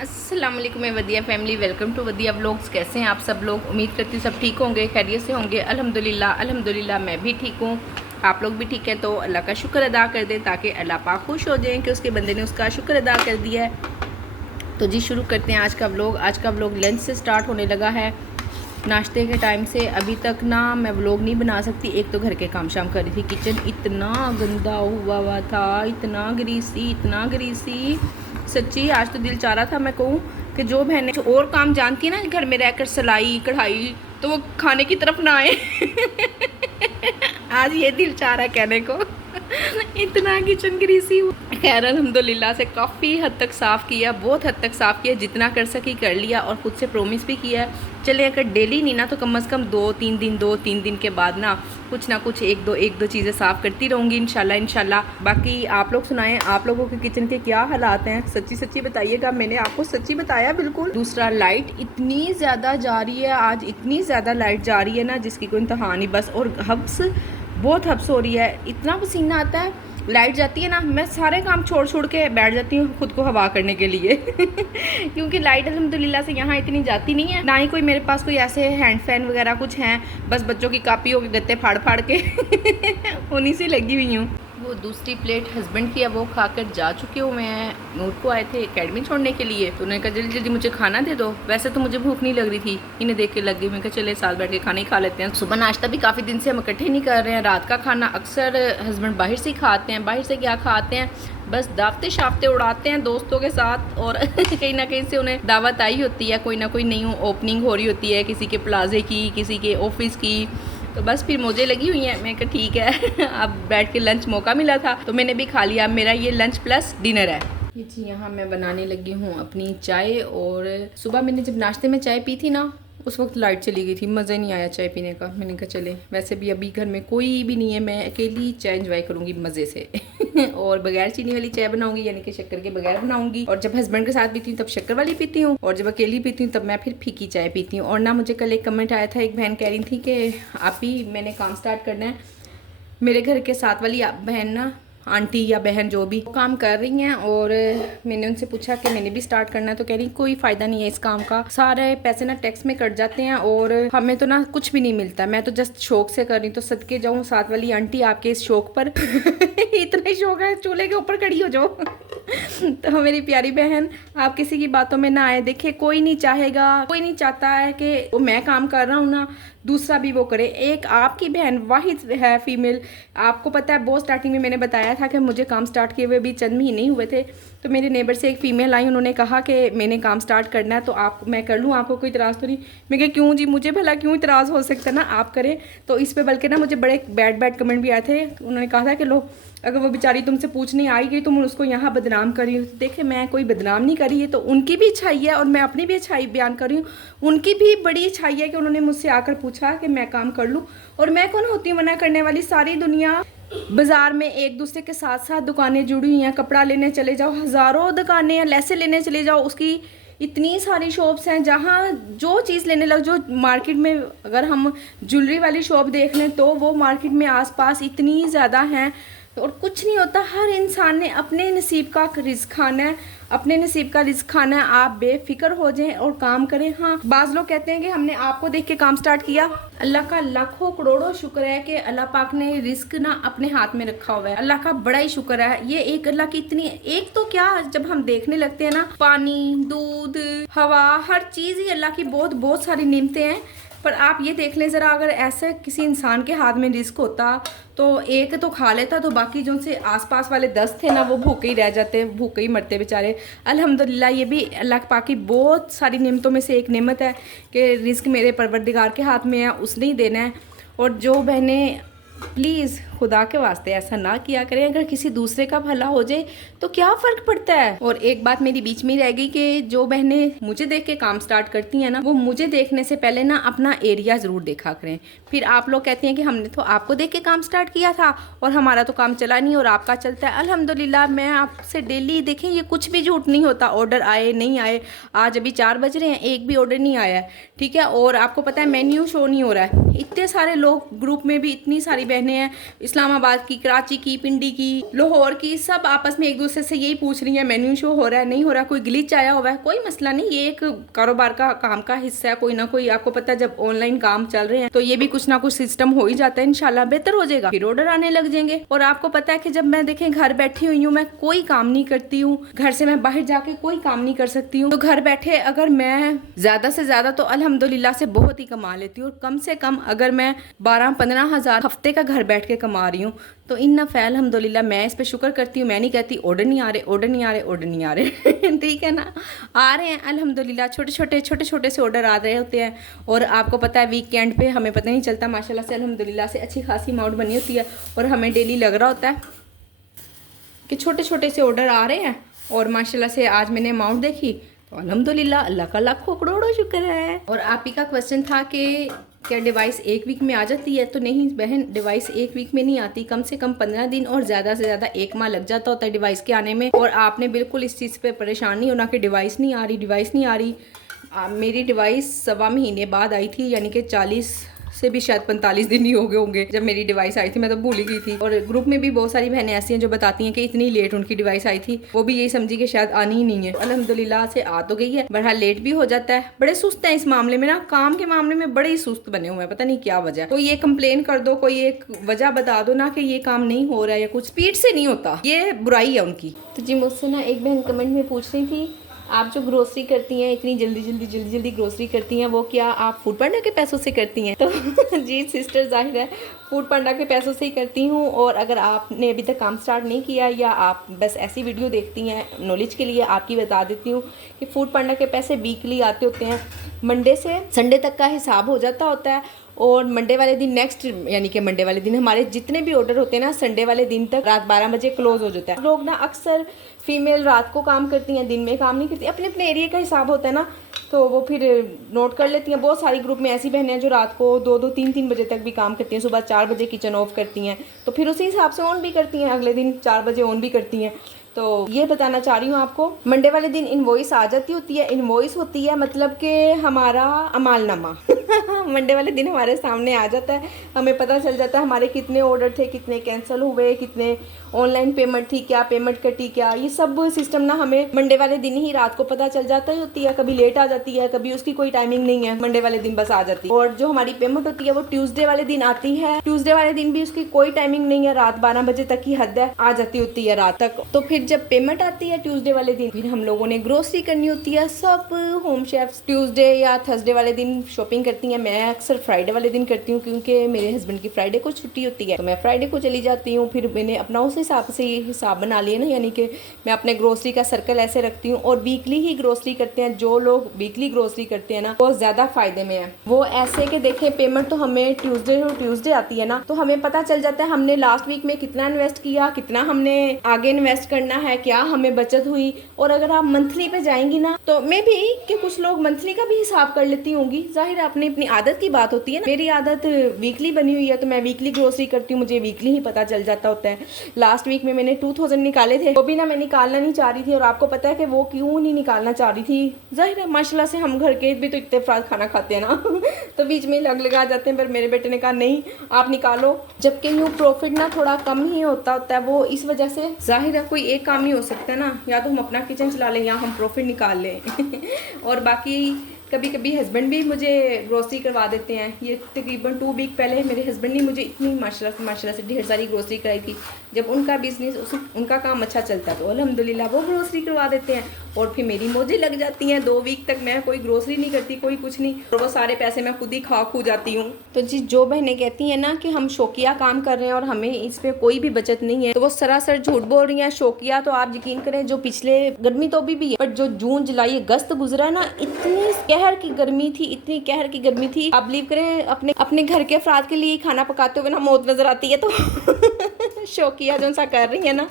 अस्सलाम वालेकुम वदिया family, welcome to वदिया vlogs. कैसे हैं आप सब लोग? उम्मीद करती हूँ सब ठीक होंगे, खैरियत से होंगे। अल्हम्दुलिल्लाह मैं भी ठीक हूँ। आप लोग भी ठीक हैं तो अल्लाह का शुक्र अदा कर दें ताकि अल्लाह पाक खुश हो जाएं कि उसके बंदे ने उसका शुक्र अदा कर दिया है। तो जी शुरू करते हैं आज का व्लॉग। आज का व्लॉग लंच से स्टार्ट होने लगा है। नाश्ते के टाइम से अभी तक ना मैं व्लॉग नहीं बना सकती। एक तो घर के काम शाम कर रही थी, किचन इतना गंदा हुआ था, इतना ग्रीसी सच्ची। आज तो दिल चाह रहा था मैं कहूँ कि जो बहनें जो और काम जानती है ना घर में रहकर, सिलाई कढ़ाई, तो वो खाने की तरफ ना आए। आज ये दिल चाह रहा है कहने को। इतना किचन ग्रीसी हुआ। खैर अल्हम्दुलिल्लाह से काफ़ी हद तक साफ़ किया, बहुत हद तक साफ़ किया, जितना कर सकी कर लिया और ख़ुद से प्रॉमिस भी किया। चले अगर डेली नहीं ना तो कम से कम 2-3 दिन के बाद ना कुछ एक दो चीज़ें साफ़ करती रहूँगी इंशाल्लाह। बाकी आप लोग सुनाएं, आप लोगों के किचन के क्या हालात हैं, सच्ची बताइएगा। मैंने आपको सच्ची बताया बिल्कुल। दूसरा, लाइट इतनी ज़्यादा जा रही है आज, इतनी ज़्यादा लाइट जा रही है ना जिसकी कोई इंतहा नहीं बस। और बहुत हब्स हो रही है, इतना पसीना आता है। लाइट जाती है ना, मैं सारे काम छोड़ के बैठ जाती हूँ खुद को हवा करने के लिए। क्योंकि लाइट अल्हम्दुलिल्लाह से यहाँ इतनी जाती नहीं है, ना ही कोई मेरे पास कोई ऐसे हैंड फैन वगैरह कुछ हैं। बस बच्चों की कापियों के गत्ते फाड़ के उन्हीं से लगी हुई हूँ। वो दूसरी प्लेट हस्बैंड की है, वो खाकर जा चुके हुए हैं। नूर को आए थे एकेडमी छोड़ने के लिए, तो उन्होंने कहा जल्दी मुझे खाना दे दो। वैसे तो मुझे भूख नहीं लग रही थी, इन्हें देख के लग गई। मैं कहा चले साथ बैठ के खाना ही खा लेते हैं। सुबह नाश्ता भी काफ़ी दिन से हम इकट्ठे नहीं कर रहे हैं। रात का खाना अक्सर हस्बैंड बाहर से ही खाते हैं। बाहर से क्या खाते हैं, बस दावते शावते उड़ाते हैं दोस्तों के साथ। और कहीं ना कहीं से उन्हें दावत आई होती है, कोई ना कोई नई ओपनिंग हो रही होती है, किसी के प्लाजे की, किसी के ऑफिस की। तो बस फिर मुझे लगी हुई है। मैं कहा ठीक है। अब बैठ के लंच मौका मिला था तो मैंने भी खा लिया। मेरा ये लंच प्लस डिनर है। ये जी यहाँ मैं बनाने लगी हूँ अपनी चाय। और सुबह मैंने जब नाश्ते में चाय पी थी ना, उस वक्त लाइट चली गई थी, मज़ा नहीं आया चाय पीने का। मैंने कहा चले, वैसे भी अभी घर में कोई भी नहीं है, मैं अकेली चाय एंजॉय करूँगी मज़े से। और बगैर चीनी वाली चाय बनाऊंगी, यानी कि शक्कर के बगैर बनाऊंगी। और जब हस्बैंड के साथ पीती हूँ तब शक्कर वाली पीती हूँ, और जब अकेली पीती हूँ तब मैं फिर फीकी चाय पीती हूँ। और ना मुझे कल एक कमेंट आया था, एक बहन कह रही थी कि आप ही मैंने काम स्टार्ट करना है। मेरे घर के साथ वाली बहन ना, आंटी या बहन जो भी काम कर रही हैं, और मैंने उनसे पूछा कि मैंने भी स्टार्ट करना है, तो कह रही कोई फ़ायदा नहीं है इस काम का, सारे पैसे ना टैक्स में कट जाते हैं और हमें तो ना कुछ भी नहीं मिलता। मैं तो जस्ट शौक से कर रही हूँ। तो सदके जाऊँ साथ वाली आंटी आपके इस शौक पर। इतना ही शौक है, चूल्हे के ऊपर खड़ी हो जाओ। तो मेरी प्यारी बहन, आप किसी की बातों में ना आए। देखिए कोई नहीं चाहेगा, कोई नहीं चाहता है कि वो मैं काम कर रहा हूँ ना दूसरा भी वो करे। एक आपकी बहन वाहिद है फीमेल। आपको पता है बहुत स्टार्टिंग में मैंने बताया था कि मुझे काम स्टार्ट किए हुए भी चंद महीने ही हुए थे। तो मेरे नेबर से एक फ़ीमेल आई, उन्होंने कहा कि मैंने काम स्टार्ट करना है तो आप मैं कर लूँ, आपको कोई इतराज़ तो नहीं? मैं कहा क्यों जी, मुझे भला क्यों इतराज़ हो सकता है ना, आप करें। तो इस पर बल्कि ना मुझे बड़े बैड कमेंट भी आए थे। उन्होंने कहा था कि लो अगर वो बेचारी तुमसे पूछने आई गई तुम उसको यहाँ बदनाम कर रही हो। देखिए मैं कोई बदनाम नहीं करी, है तो उनकी भी अच्छाई है और मैं अपनी भी अच्छाई बयान कर रही हूँ। उनकी भी बड़ी अच्छाई है कि उन्होंने मुझसे आकर पूछा कि मैं काम कर लूँ। और मैं कौन होती हूँ मना करने वाली? सारी दुनिया बाज़ार में एक दूसरे के साथ साथ दुकानें जुड़ी हुई हैं। कपड़ा लेने चले जाओ, हज़ारों दुकानें हैं। लेसे लेने चले जाओ, उसकी इतनी सारी शॉप्स हैं जहाँ जो चीज़ लेने लग जो मार्केट में, अगर हम ज्वेलरी वाली शॉप देख लें तो वो मार्केट में आसपास इतनी ज़्यादा हैं। और कुछ नहीं होता, हर इंसान ने अपने नसीब का रिज़्क खाना है, अपने नसीब का रिज़्क खाना है। आप बेफिक्र हो जाएं और काम करें। हाँ, बाज़ लोग कहते हैं कि हमने आपको देख के काम स्टार्ट किया। अल्लाह का लाखों करोड़ों शुक्र है कि अल्लाह पाक ने रिस्क ना अपने हाथ में रखा हुआ है। अल्लाह का बड़ा ही शुक्र है। ये एक अल्लाह की इतनी, एक तो क्या जब हम देखने लगते हैं ना, पानी, दूध, हवा, हर चीज़ ही अल्लाह की बहुत सारी नेमतें हैं। पर आप ये देख लें ज़रा, अगर ऐसे किसी इंसान के हाथ में रिस्क होता तो एक तो खा लेता, तो बाकी जो से आसपास वाले 10 थे ना वो भूखे ही रह जाते, भूखे ही मरते बेचारे। अल्हम्दुलिल्लाह ये भी अल्लाह पाक की बहुत सारी नेमतों में से एक नेमत है कि रिस्क मेरे परवरदिगार के हाथ में है, उसने ही देना है। और जो बहनें प्लीज़ खुदा के वास्ते ऐसा ना किया करें, अगर किसी दूसरे का भला हो जाए तो क्या फ़र्क पड़ता है। और एक बात मेरी बीच में रह गई कि जो बहनें मुझे देख के काम स्टार्ट करती हैं ना, वो मुझे देखने से पहले ना अपना एरिया ज़रूर देखा करें। फिर आप लोग कहते हैं कि हमने तो आपको देख के काम स्टार्ट किया था और हमारा तो काम चला नहीं और आपका चलता है। अल्हम्दुलिल्लाह मैं आपसे डेली, देखें ये कुछ भी झूठ नहीं होता, ऑर्डर आए नहीं आए, आज अभी 4 बज रहे हैं, एक भी ऑर्डर नहीं आया है, ठीक है। और आपको पता है मेन्यू शो नहीं हो रहा है। इतने सारे लोग ग्रुप में भी, इतनी सारी बहनें हैं इस्लामाबाद की, कराची की, पिंडी की, लाहौर की, सब आपस में एक दूसरे से यही पूछ रही है मेन्यू शो हो रहा है नहीं हो रहा, कोई ग्लिच आया हुआ है। कोई मसला नहीं, ये एक कारोबार का काम का हिस्सा है, कोई ना कोई आपको पता है जब ऑनलाइन काम चल रहे हैं तो ये भी कुछ ना कुछ सिस्टम हो ही जाता है। इंशाल्लाह बेहतर हो जाएगा, फिर ऑर्डर आने लग जाएंगे। और आपको पता है कि जब मैं देखें घर बैठी हुई हूँ, मैं कोई काम नहीं करती हूँ, घर से मैं बाहर जाके कोई काम नहीं कर सकती हूँ, तो घर बैठे अगर मैं ज्यादा से ज्यादा तो अल्हम्दुलिल्लाह से बहुत ही कमा लेती हूँ। और कम से कम अगर मैं 12-15 हज़ार हफ्ते का घर बैठ के कमा रही हूँ तो इन्ना फ़ैल अल्हम्दुलिल्लाह मैं इस पे शुक्र करती हूँ। मैं नहीं कहती ऑर्डर नहीं आ रहे, ऑर्डर नहीं आ रहे, ऑर्डर नहीं आ रहे ठीक है ना, आ रहे हैं अल्हम्दुलिल्लाह। छोटे छोटे से ऑर्डर आ रहे होते हैं। और आपको पता है वीकेंड पे हमें पता नहीं चलता, माशाल्लाह से अल्हम्दुलिल्लाह से अच्छी खासी अमाउंट बनी होती है और हमें डेली लग रहा होता है कि छोटे छोटे से ऑर्डर आ रहे हैं। और माशाल्लाह से आज मैंने अमाउंट देखी तो अल्हम्दुलिल्लाह अल्लाह का लाखों करोड़ों शुक्र है। और आप ही का क्वेश्चन था कि क्या डिवाइस एक वीक में आ जाती है, तो नहीं बहन, डिवाइस एक वीक में नहीं आती, कम से कम 15 दिन और ज़्यादा से ज़्यादा 1 माह लग जाता होता है डिवाइस के आने में। और आपने बिल्कुल इस चीज़ पे परेशान नहीं होना कि डिवाइस नहीं आ रही, डिवाइस नहीं आ रही। मेरी डिवाइस 1.25 महीने बाद आई थी, यानी कि 40 से भी शायद 45 दिन ही हो गए होंगे जब मेरी डिवाइस आई थी, मैं तो भूल ही गई थी। और ग्रुप में भी बहुत सारी बहनें ऐसी हैं जो बताती हैं कि इतनी लेट उनकी डिवाइस आई थी, वो भी यही समझी कि शायद आनी ही नहीं है। अल्हम्दुलिल्लाह से आ तो गई है, बड़ा लेट भी हो जाता है। बड़े सुस्त हैं इस मामले में ना, काम के मामले में बड़े ही सुस्त बने हुए हैं, पता नहीं क्या वजह। कोई ये कंप्लेन कर दो, कोई एक वजह बता दो ना कि ये काम नहीं हो रहा है या कुछ स्पीड से नहीं होता, ये बुराई है उनकी। तो जी मुझसे ना एक बहन कमेंट में पूछ रही थी, आप जो ग्रोसरी करती हैं, इतनी जल्दी ग्रोसरी करती हैं, वो क्या आप फूड पांडा के पैसों से करती हैं? तो जी सिस्टर, जाहिर है फूड पांडा के पैसों से ही करती हूँ। और अगर आपने अभी तक काम स्टार्ट नहीं किया या आप बस ऐसी वीडियो देखती हैं नॉलेज के लिए, आपकी बता देती हूँ कि फूड पांडा के पैसे वीकली आते होते हैं, मंडे से संडे तक का हिसाब हो जाता होता है। और मंडे वाले दिन नेक्स्ट, यानी कि मंडे वाले दिन हमारे जितने भी ऑर्डर होते हैं ना, संडे वाले दिन तक रात 12 बजे क्लोज हो जाता है। लोग ना अक्सर फीमेल रात को काम करती हैं, दिन में काम नहीं करती, अपने अपने एरिया का हिसाब होता है ना, तो वो फिर नोट कर लेती हैं। बहुत सारी ग्रुप में ऐसी बहनें हैं जो रात को 2-2, 3-3 बजे तक भी काम करती हैं, सुबह 4 बजे किचन ऑफ करती हैं, तो फिर उसी हिसाब से ऑन भी करती हैं, अगले दिन 4 बजे ऑन भी करती हैं। तो ये बताना चाह रही हूँ आपको, मंडे वाले दिन इनवॉइस आ जाती होती है। इनवॉइस होती है मतलब कि हमारा अमालनामा मंडे वाले दिन हमारे सामने आ जाता है, हमें पता चल जाता है हमारे कितने ऑर्डर थे, कितने कैंसिल हुए, कितने ऑनलाइन पेमेंट थी, क्या पेमेंट कटी, क्या, ये सब सिस्टम ना हमें मंडे वाले दिन ही रात को पता चल जाता ही होती है। कभी लेट आ जाती है, कभी उसकी कोई टाइमिंग नहीं है, मंडे वाले दिन बस आ जाती है। और जो हमारी पेमेंट होती है वो ट्यूसडे वाले दिन आती है, ट्यूसडे वाले दिन भी उसकी कोई टाइमिंग नहीं है, रात 12 बजे तक की हद है, आ जाती होती है रात तक। तो फिर जब पेमेंट आती है ट्यूसडे वाले दिन, फिर हम लोगों ने ग्रोसरी करनी होती है। सब होम शेफ्स ट्यूसडे या थर्सडे वाले दिन शॉपिंग करती हैं। मैं अक्सर फ्राइडे वाले दिन करती हूँ क्योंकि मेरे हस्बैंड की फ्राइडे को छुट्टी होती है, तो मैं फ्राइडे को चली जाती हूँ। फिर मैंने अपना उस हिसाब से हिसाब बना लिया ना, यानी कि मैं अपने ग्रोसरी का सर्कल ऐसे रखती हूँ। और वीकली ही ग्रोसरी करते हैं, जो लोग वीकली ग्रोसरी करते हैं ना वो ज़्यादा फायदे में है। वो ऐसे कि देखें पेमेंट तो हमें ट्यूसडे आती है ना, तो हमें पता चल जाता है हमने लास्ट वीक में कितना इन्वेस्ट किया, कितना हमने आगे इन्वेस्ट करना है, क्या हमें बचत हुई। और अगर आप मंथली पे जाएंगी ना, तो मे भी कि कुछ लोग मंथली का भी हिसाब कर लेती होंगी, जाहिर है अपनी अपनी आदत की बात होती है ना। मेरी आदत वीकली बनी हुई है, तो मैं वीकली ग्रोसरी करती हूँ, मुझे वीकली ही पता चल जाता होता है। लास्ट वीक में मैंने 2000 निकाले थे, वो भी ना मैं निकालना नहीं चाह रही थी। और आपको पता है कि वो क्यों नहीं निकालना चाह रही थी, जाहिर है माशाल्लाह से हम घर के भी तो इतने अफराद खाना खाते हैं ना तो बीच में लगा जाते हैं। पर मेरे बेटे ने कहा नहीं आप निकालो, जबकि यूँ प्रॉफिट ना थोड़ा कम ही होता है वो इस वजह से। जाहिर है कोई एक काम ही हो सकता है ना, या तो हम अपना किचन चला लें या हम प्रॉफिट निकाल लें और बाकी कभी कभी हस्बैंड भी मुझे ग्रोसरी करवा देते हैं। ये तकरीबन 2 वीक पहले मेरे हस्बैंड ने मुझे इतनी माशाल्लाह से ढेर सारी ग्रोसरी कराई थी। जब उनका बिजनेस उनका काम अच्छा चलता है तो अल्हम्दुलिल्लाह वो ग्रोसरी करवा देते हैं, और फिर मेरी मौजें लग जाती हैं। 2 वीक तक मैं कोई ग्रोसरी नहीं करती, कोई कुछ नहीं, और वो सारे पैसे मैं खुद ही खू जाती हूँ। तो जी जो बहनें कहती हैं ना कि हम शौकिया काम कर रहे हैं और हमें इस पर कोई भी बचत नहीं है, तो वो सरासर झूठ बोल रही हैं। शौकिया तो आप यकीन करें, जो पिछले गर्मी तो अभी भी है, पर जो जून जुलाई अगस्त गुजरा है ना, इतनी कहर की गर्मी थी, इतनी कहर की गर्मी थी। आप बिलीव करें अपने घर के अफराद के लिए खाना पकाते हुए ना मौत नजर आती है। तो शौकिया जो सा कर रही है ना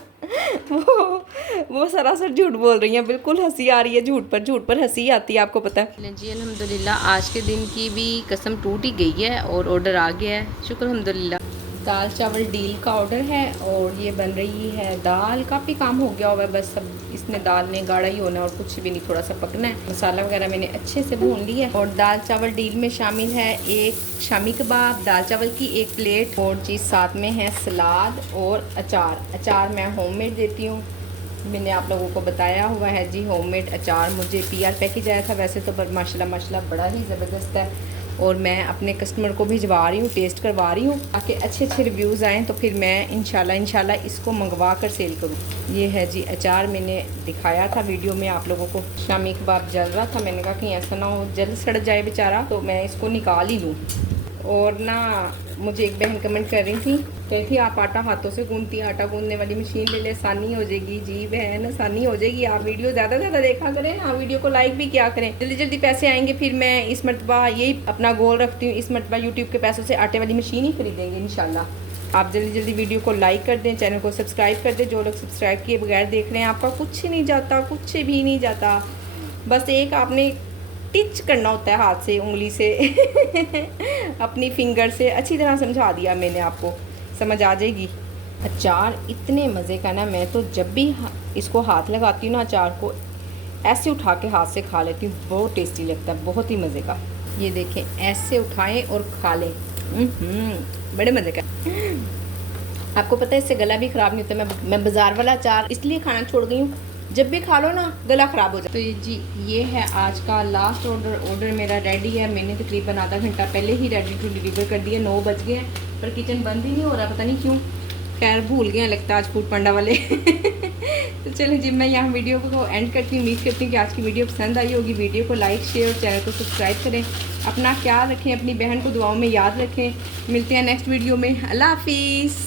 वो सरासर झूठ बोल रही हैं। बिल्कुल हंसी आ रही है, झूठ पर हंसी आती है, आपको पता है जी। अल्हम्दुलिल्लाह आज के दिन की भी कसम टूट ही गई है और ऑर्डर आ गया है, शुक्र अल्हम्दुलिल्लाह। दाल चावल डील का ऑर्डर है और ये बन रही है दाल। काफ़ी काम हो गया हुआ है, बस सब इसमें दाल ने गाढ़ा ही होना और कुछ भी नहीं, थोड़ा सा पकना है। मसाला वगैरह मैंने अच्छे से भून लिया है। और दाल चावल डील में शामिल है एक शामी कबाब, दाल चावल की एक प्लेट और चीज़ साथ में है सलाद और अचार। अचार मैं होममेड देती हूँ, मैंने आप लोगों को बताया हुआ है जी। होममेड अचार मुझे पीआर पैकेज आया था वैसे तो, पर माशाल्लाह बड़ा ही ज़बरदस्त है। और मैं अपने कस्टमर को भिजवा रही हूँ, टेस्ट करवा रही हूँ ताकि अच्छे अच्छे रिव्यूज़ आएँ, तो फिर मैं इंशाल्लाह इसको मंगवा कर सेल करूँ। ये है जी अचार, मैंने दिखाया था वीडियो में आप लोगों को। शामी कबाब जल रहा था, मैंने कहा कहीं ऐसा ना हो जल्द सड़ जाए बेचारा, तो मैं इसको निकाल ही लूँ। और ना मुझे एक बहन कमेंट कर रही थी, कही थी आप आटा हाथों से गूंदती, आटा गूंदने वाली मशीन ले ले, आसानी हो जाएगी। जी बहन आसानी हो जाएगी, आप वीडियो ज़्यादा से ज़्यादा देखा करें ना, वीडियो को लाइक भी किया करें, जल्दी जल्दी पैसे आएंगे। फिर मैं इस मरतबा यही अपना गोल रखती हूँ, इस मरतबा यूट्यूब के पैसों से आटे वाली मशीन ही खरीदेंगे इंशाल्लाह। आप जल्दी जल्दी वीडियो को लाइक कर दें, चैनल को सब्सक्राइब कर दें। जो लोग सब्सक्राइब किए बगैर देख रहे हैं, आपका कुछ नहीं जाता, कुछ भी नहीं जाता, बस एक आपने टिच करना होता है हाथ से, उंगली से अपनी फिंगर से। अच्छी तरह समझा दिया मैंने आपको, समझ आ जाएगी। अचार इतने मज़े का ना, मैं तो जब भी इसको हाथ लगाती हूँ ना अचार को, ऐसे उठा के हाथ से खा लेती हूँ, बहुत टेस्टी लगता है, बहुत ही मज़े का। ये देखें ऐसे उठाएं और खा लें, बड़े मज़े का। आपको पता है इससे गला भी ख़राब नहीं होता। मैं बाज़ार वाला अचार इसलिए खाना छोड़ गई हूँ, जब भी खा लो ना गला ख़राब हो जाता है। तो ये जी ये है आज का लास्ट ऑर्डर मेरा रेडी है। मैंने तकरीबन आधा घंटा पहले ही रेडी टू डिलीवर कर दिया। 9 बज गए हैं पर किचन बंद ही नहीं हो रहा, पता नहीं क्यों। खैर भूल गए लगता है आज फूड पांडा वाले। तो चलो जी मैं यहाँ वीडियो को एंड करती हूँ। उम्मीद करती हूँ कि आज की वीडियो पसंद आई होगी। वीडियो को लाइक शेयर और चैनल को सब्सक्राइब करें। अपना ख्याल रखें, अपनी बहन को दुआओं में याद रखें। मिलते हैं नेक्स्ट वीडियो में। अल्लाह हाफिज़।